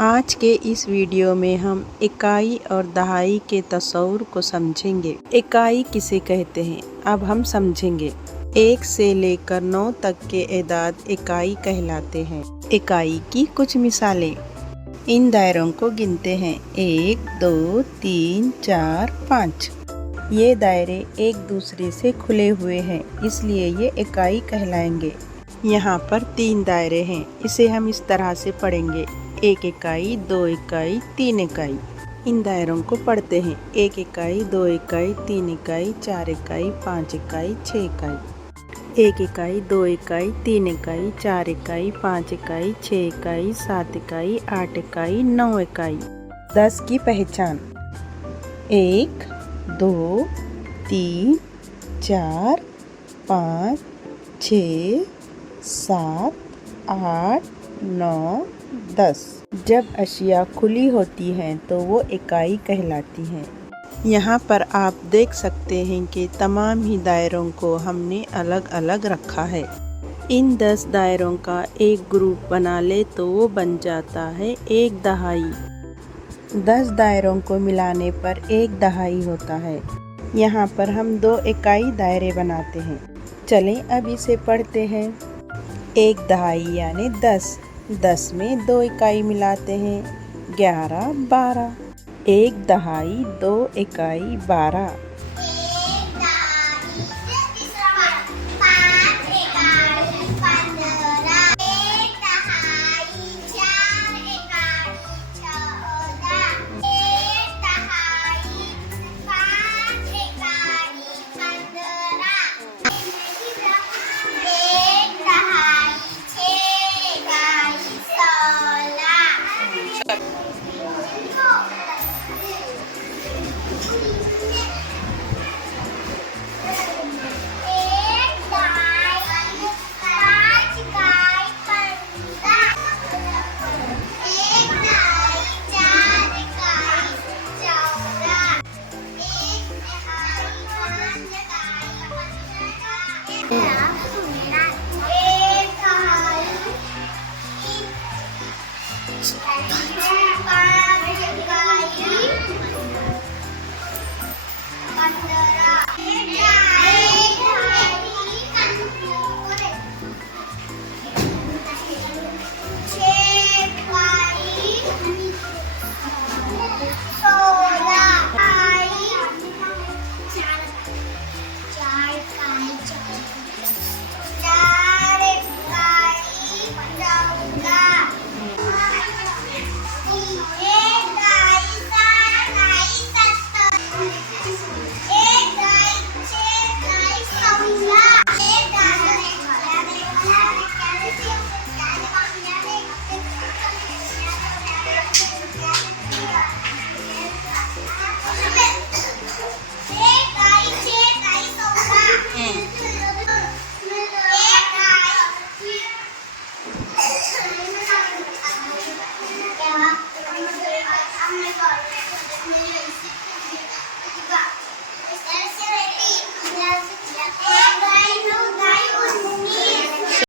आज के इस वीडियो में हम इकाई और दहाई के तस्वुर को समझेंगे। इकाई किसे कहते हैं अब हम समझेंगे। 1 से लेकर 9 तक के एदाद इकाई कहलाते हैं। इकाई की कुछ मिसालें। इन दायरों को गिनते हैं 1, 2, 3, 4, 5। ये दायरे एक दूसरे से खुले हुए हैं, इसलिए ये इकाई कहलाएंगे। यहाँ पर 3 दायरे हैं, इसे हम इस तरह से पढ़ेंगे। 1 इकाई, 2 इकाई, 3 इकाई। इन दायरों को पढ़ते हैं। 1 इकाई, 2 इकाई, 3 इकाई, 4 इकाई, 5 इकाई, 6 इकाई। 1 इकाई, 2 इकाई, 3 इकाई, 4 इकाई, 5 इकाई, 6 इकाई, 7 इकाई, 8 इकाई, 9 इकाई। 10 की पहचान। 1, 2, 3, 4, 5, 6, 7, 8, 9, 10। जब अशिया खुली होती हैं तो वो इकाई कहलाती हैं। यहाँ पर आप देख सकते हैं कि तमाम ही दायरों को हमने अलग अलग रखा है। इन 10 दायरों का एक ग्रुप बना ले तो वो बन जाता है 1 दहाई। 10 दायरों को मिलाने पर 1 दहाई होता है। यहाँ पर हम 2 इकाई दायरे बनाते हैं। चलें अब इसे पढ़ते हैं। 1 दहाई यानी 10। 10 में 2 इकाई मिलाते हैं 11, 12। 1 दहाई, 2 इकाई, 12।